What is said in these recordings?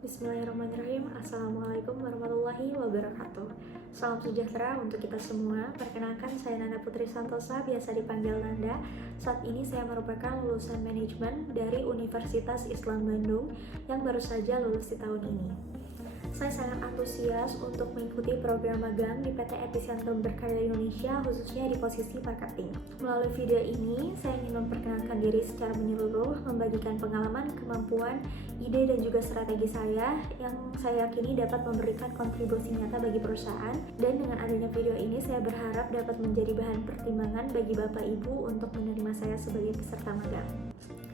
Bismillahirrahmanirrahim. Assalamualaikum warahmatullahi wabarakatuh. Salam sejahtera untuk kita semua. Perkenalkan, saya Nanda Putri Santosa, biasa dipanggil Nanda. Saat ini saya merupakan lulusan manajemen dari Universitas Islam Bandung yang baru saja lulus di tahun ini. Saya sangat antusias untuk mengikuti program magang di PT Epicentrum Berkarya Indonesia, khususnya di posisi marketing. Melalui video ini, saya ingin memperkenalkan diri secara menyeluruh, membagikan pengalaman, kemampuan, ide, dan juga strategi saya yang saya yakini dapat memberikan kontribusi nyata bagi perusahaan. Dan dengan adanya video ini, saya berharap dapat menjadi bahan pertimbangan bagi Bapak Ibu untuk menerima saya sebagai peserta magang.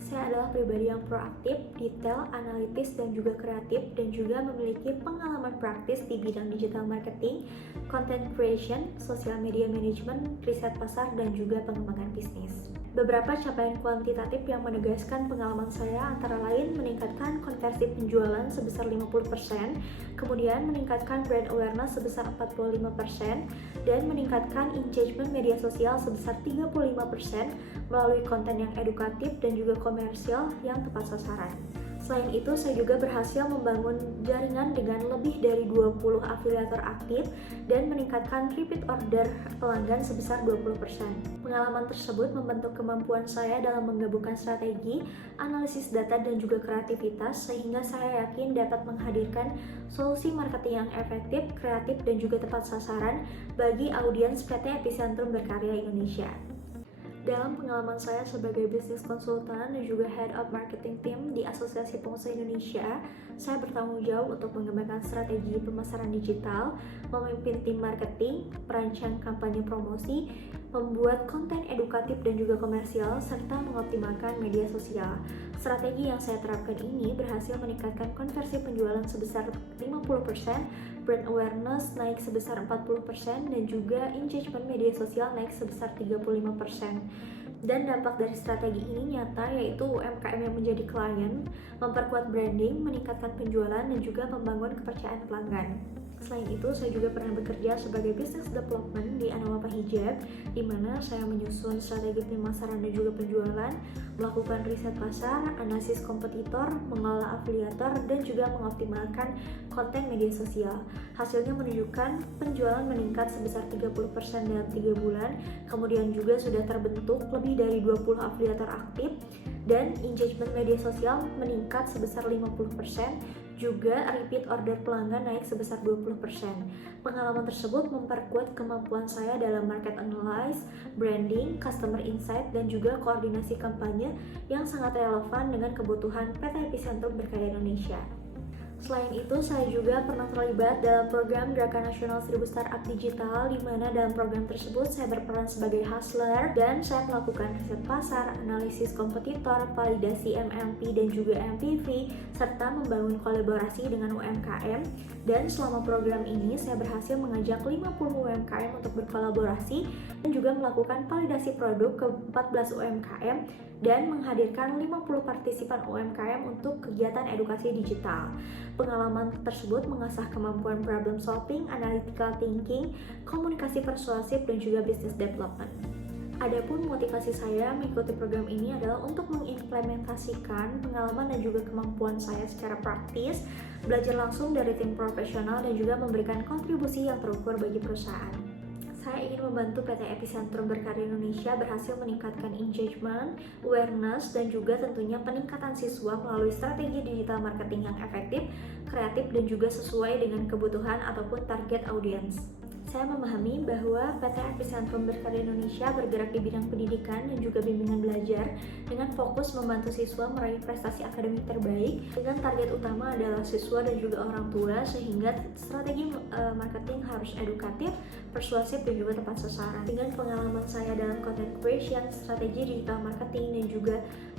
Saya adalah pribadi yang proaktif, detail, analitis, dan juga kreatif, dan juga memiliki pengalaman praktis di bidang digital marketing, content creation, social media management, riset pasar, dan juga pengembangan bisnis. Beberapa capaian kuantitatif yang menegaskan pengalaman saya antara lain meningkatkan konversi penjualan sebesar 50%, kemudian meningkatkan brand awareness sebesar 45%, dan meningkatkan engagement media sosial sebesar 35% melalui konten yang edukatif dan juga komersial yang tepat sasaran. Selain itu, saya juga berhasil membangun jaringan dengan lebih dari 20 afiliator aktif dan meningkatkan repeat order pelanggan sebesar 20%. Pengalaman tersebut membentuk kemampuan saya dalam menggabungkan strategi, analisis data, dan juga kreativitas, sehingga saya yakin dapat menghadirkan solusi marketing yang efektif, kreatif, dan juga tepat sasaran bagi audiens PT Epicentrum Berkarya Indonesia. Dalam pengalaman saya sebagai bisnis konsultan dan juga Head of Marketing Team di Asosiasi Pengusaha Indonesia, saya bertanggung jawab untuk mengembangkan strategi pemasaran digital, memimpin tim marketing, merancang kampanye promosi, membuat konten edukatif dan juga komersial, serta mengoptimalkan media sosial. Strategi yang saya terapkan ini berhasil meningkatkan konversi penjualan sebesar 50%, brand awareness naik sebesar 40%, dan juga engagement media sosial naik sebesar 35%. Dan dampak dari strategi ini nyata, yaitu UMKM yang menjadi klien, memperkuat branding, meningkatkan penjualan, dan juga membangun kepercayaan pelanggan. Selain itu, saya juga pernah bekerja sebagai business development di Anawapa Hijab, di mana saya menyusun strategi pemasaran dan juga penjualan, melakukan riset pasar, analisis kompetitor, mengelola afiliator, dan juga mengoptimalkan konten media sosial. Hasilnya menunjukkan penjualan meningkat sebesar 30% dalam 3 bulan, kemudian juga sudah terbentuk lebih dari 20 afiliator aktif, dan engagement media sosial meningkat sebesar 50%, juga repeat order pelanggan naik sebesar 20%. Pengalaman tersebut memperkuat kemampuan saya dalam market analysis, branding, customer insight, dan juga koordinasi kampanye yang sangat relevan dengan kebutuhan PT Epicentrum Berkarya Indonesia. Selain itu, saya juga pernah terlibat dalam program Gerakan Nasional 1000 Startup Digital, di mana dalam program tersebut saya berperan sebagai hustler dan saya melakukan riset pasar, analisis kompetitor, validasi MMP dan juga MPV, serta membangun kolaborasi dengan UMKM. Dan selama program ini, saya berhasil mengajak 50 UMKM untuk berkolaborasi dan juga melakukan validasi produk ke 14 UMKM dan menghadirkan 50 partisipan UMKM untuk kegiatan edukasi digital. Pengalaman tersebut mengasah kemampuan problem solving, analytical thinking, komunikasi persuasif, dan juga business development. Adapun motivasi saya mengikuti program ini adalah untuk mengimplementasikan pengalaman dan juga kemampuan saya secara praktis, belajar langsung dari tim profesional, dan juga memberikan kontribusi yang terukur bagi perusahaan. Saya ingin membantu PT Epicentrum Berkarya Indonesia berhasil meningkatkan engagement, awareness, dan juga tentunya peningkatan siswa melalui strategi digital marketing yang efektif, kreatif, dan juga sesuai dengan kebutuhan ataupun target audiens. Saya memahami bahwa PT Epicentrum Berkarya Indonesia bergerak di bidang pendidikan dan juga bimbingan belajar dengan fokus membantu siswa meraih prestasi akademik terbaik dengan target utama adalah siswa dan juga orang tua, sehingga strategi marketing harus edukatif, persuasif, dan juga tepat sasaran. Dengan pengalaman saya dalam content creation, strategi digital marketing, dan juga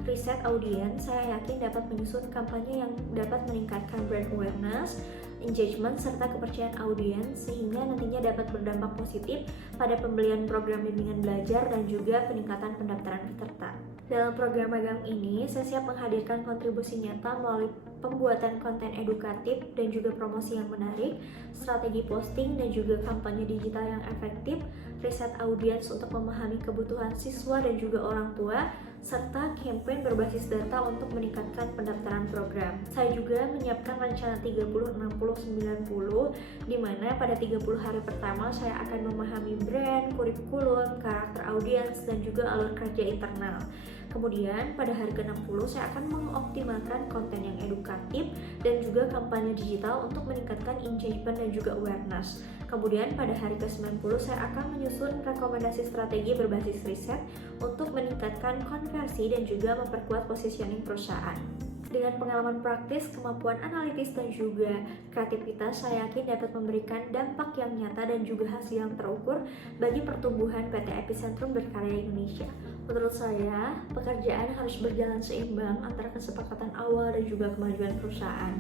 riset audiens, saya yakin dapat menyusun kampanye yang dapat meningkatkan brand awareness, engagement, serta kepercayaan audiens, sehingga nantinya dapat berdampak positif pada pembelian program bimbingan belajar dan juga peningkatan pendaftaran peserta. Dalam program magang ini, saya siap menghadirkan kontribusi nyata melalui pembuatan konten edukatif dan juga promosi yang menarik, strategi posting dan juga kampanye digital yang efektif, riset audiens untuk memahami kebutuhan siswa dan juga orang tua, serta campaign berbasis data untuk meningkatkan pendaftaran program. Saya juga menyiapkan rencana 30, 60, 90, di mana pada 30 hari pertama saya akan memahami brand, kurikulum, karakter audiens, dan juga alur kerja internal. Kemudian pada hari ke-60 saya akan mengoptimalkan konten yang edukatif dan juga kampanye digital untuk meningkatkan engagement dan juga awareness. Kemudian pada hari ke-90 saya akan menyusun rekomendasi strategi berbasis riset untuk meningkatkan konversi dan juga memperkuat positioning perusahaan. Dengan pengalaman praktis, kemampuan analitis, dan juga kreativitas, saya yakin dapat memberikan dampak yang nyata dan juga hasil yang terukur bagi pertumbuhan PT Epicentrum Berkarya Indonesia. Menurut saya, pekerjaan harus berjalan seimbang antara kesepakatan awal dan juga kemajuan perusahaan,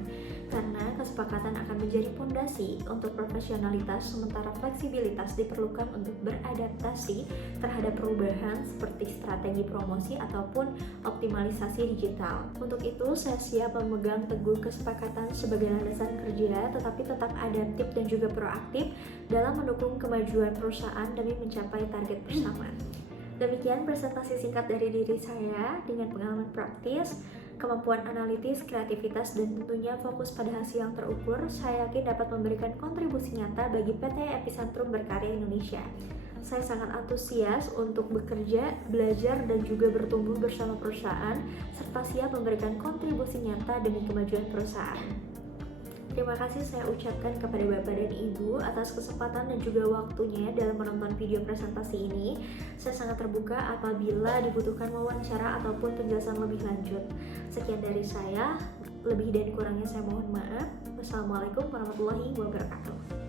karena kesepakatan akan menjadi fondasi untuk profesionalitas, sementara fleksibilitas diperlukan untuk beradaptasi terhadap perubahan seperti strategi promosi ataupun optimalisasi digital. Untuk itu, saya siap memegang teguh kesepakatan sebagai landasan kerja, tetapi tetap adaptif dan juga proaktif dalam mendukung kemajuan perusahaan demi mencapai target bersama. Demikian presentasi singkat dari diri saya dengan pengalaman praktis, kemampuan analitis, kreativitas, dan tentunya fokus pada hasil yang terukur. Saya yakin dapat memberikan kontribusi nyata bagi PT Epicentrum Berkarya Indonesia. Saya sangat antusias untuk bekerja, belajar, dan juga bertumbuh bersama perusahaan, serta siap memberikan kontribusi nyata demi kemajuan perusahaan. Terima kasih saya ucapkan kepada Bapak dan Ibu atas kesempatan dan juga waktunya dalam menonton video presentasi ini. Saya sangat terbuka apabila dibutuhkan wawancara ataupun penjelasan lebih lanjut. Sekian dari saya, lebih dan kurangnya saya mohon maaf. Wassalamualaikum warahmatullahi wabarakatuh.